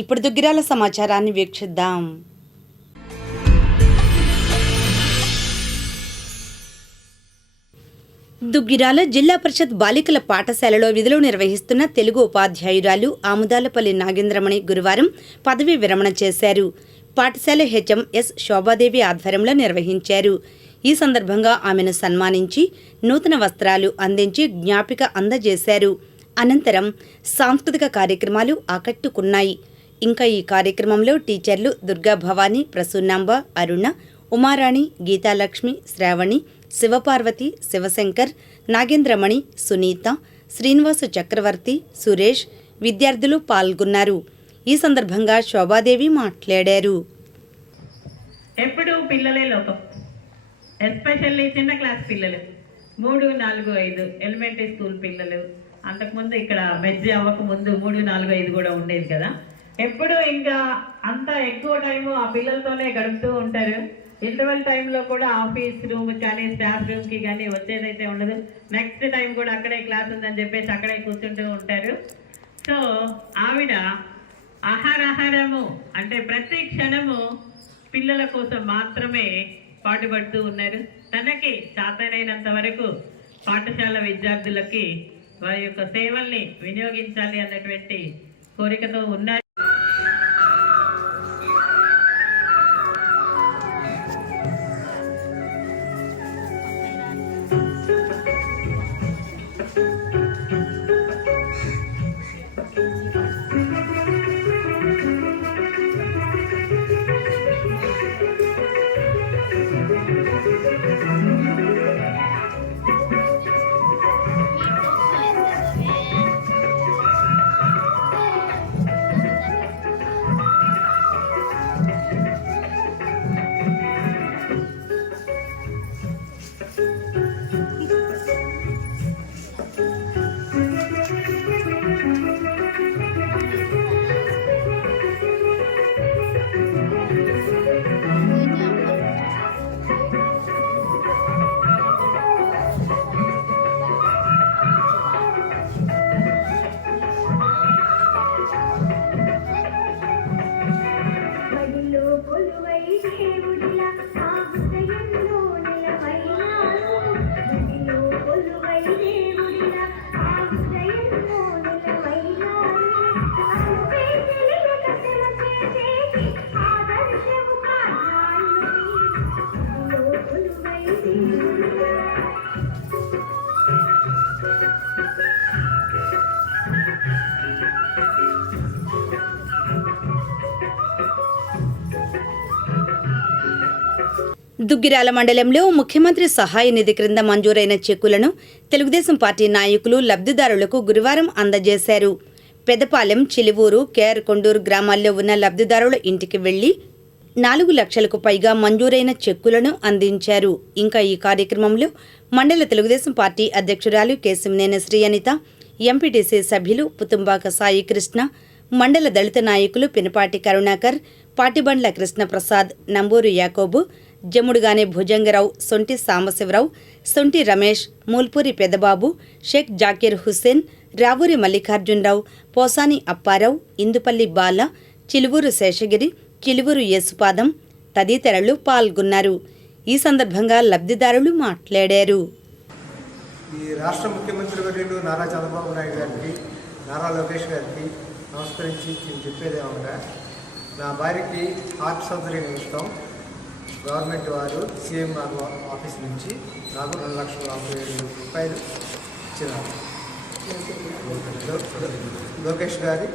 ఇప్పుడు దుగ్గిరాల సమాచారాన్ని వీక్షిద్దాం. దుగ్గిరాల జిల్లా పరిషత్ బాలికల పాఠశాలలో విధులు నిర్వహిస్తున్న తెలుగు ఉపాధ్యాయురాలు ఆముదాలపల్లి నాగేంద్రమణి గురువారం పదవీ విరమణ చేశారు. పాఠశాల హెచ్ఎం ఎస్ శోభాదేవి ఆధ్వర్యంలో నిర్వహించారు. ఈ సందర్భంగా ఆమెను సన్మానించి నూతన వస్త్రాలు అందించి జ్ఞాపిక అందజేశారు. అనంతరం సాంస్కృతిక కార్యక్రమాలు ఆకట్టుకున్నాయి. ఇంకా ఈ కార్యక్రమంలో టీచర్లు దుర్గా భవానీ, ప్రసూనాంబ, అరుణ, ఉమారాణి, గీతాలక్ష్మి, శ్రావణి, శివపార్వతి, శివశంకర్, నాగేంద్రమణి, సునీత, శ్రీనివాసు చక్రవర్తి, సురేష్ విద్యార్థులు పాల్గొన్నారు. ఈ సందర్భంగా శోభాదేవి మాట్లాడారు. ఎప్పుడు పిల్లలే లోకం, ఎస్పెషల్లీ చిన్న క్లాస్ పిల్లలు, 3, 4, 5 ఎలిమెంటరీ స్కూల్ పిల్లలు. అంతకుముందు ఇక్కడ మెజ్జి అవ్వక ముందు 3, 4, 5 కూడా ఉండేది కదా. ఎప్పుడు ఇంకా అంత ఎక్కువ టైము ఆ పిల్లలతోనే గడుపుతూ ఉంటారు. ఇంటర్వెల్ టైంలో కూడా ఆఫీస్ రూమ్ కానీ స్టాఫ్ రూమ్కి కానీ వచ్చేదైతే ఉండదు. నెక్స్ట్ టైం కూడా అక్కడే క్లాస్ ఉందని చెప్పేసి అక్కడే కూర్చుంటూ ఉంటారు. సో ఆవిడ ఆహారము అంటే ప్రతి క్షణము పిల్లల కోసం మాత్రమే పాటుపడుతూ ఉన్నారు. తనకి చేతనైనంత వరకు పాఠశాల విద్యార్థులకి వారి యొక్క సేవల్ని వినియోగించాలి అన్నటువంటి కోరికతో ఉన్నారు. దుగ్గిరాల మండలంలో ముఖ్యమంత్రి సహాయ నిధి క్రింద మంజూరైన చెక్కులను తెలుగుదేశం పార్టీ నాయకులు లబ్ధిదారులకు గురువారం అందజేశారు. పెదపాలెం, చిలువూరు, కేఆర్ కొండూరు గ్రామాల్లో ఉన్న లబ్ధిదారుల ఇంటికి వెళ్లి 4 లక్షలకు పైగా మంజూరైన చెక్కులను అందించారు. ఇంకా ఈ కార్యక్రమంలో మండల తెలుగుదేశం పార్టీ అధ్యక్షురాలు కేశంనేని శ్రీ అనిత, ఎంపీటీసీ సభ్యులు పుతుంబాక సాయి కృష్ణ, మండల దళిత నాయకులు పినపాటి కరుణాకర్, పాటిబండ్ల కృష్ణప్రసాద్, నంబూరు యాకోబు, జముడుగానే భుజంగరావు, సొంటి సాంబశివరావు, సొంటి రమేష్, మూల్పూరి పెదబాబు, షేక్ జాకీర్ హుస్సేన్, రావూరి మల్లికార్జునరావు, పోసాని అప్పారావు, ఇందుపల్లి బాల, చిలువూరు శేషగిరి, చిలువూరు యేసుపాదం తదితరులు పాల్గొన్నారు. ఈ సందర్భంగా లబ్ధిదారులు మాట్లాడారు. ఈ రాష్ట్ర ముఖ్యమంత్రి వర్యులు నారా చంద్రబాబు నాయుడు గారికి, నారా లోకేష్ గారికి నమస్కరించి చెప్పేది ఏమనగా, నా భార్యకి హార్ట్ సర్జరీ నిమిత్తం గవర్నమెంట్ వారు సీఎంఆర్ ఆఫీస్ నుంచి నాకు 2,40,000 రూపాయలు ఇచ్చినారు. లోకేష్ గారి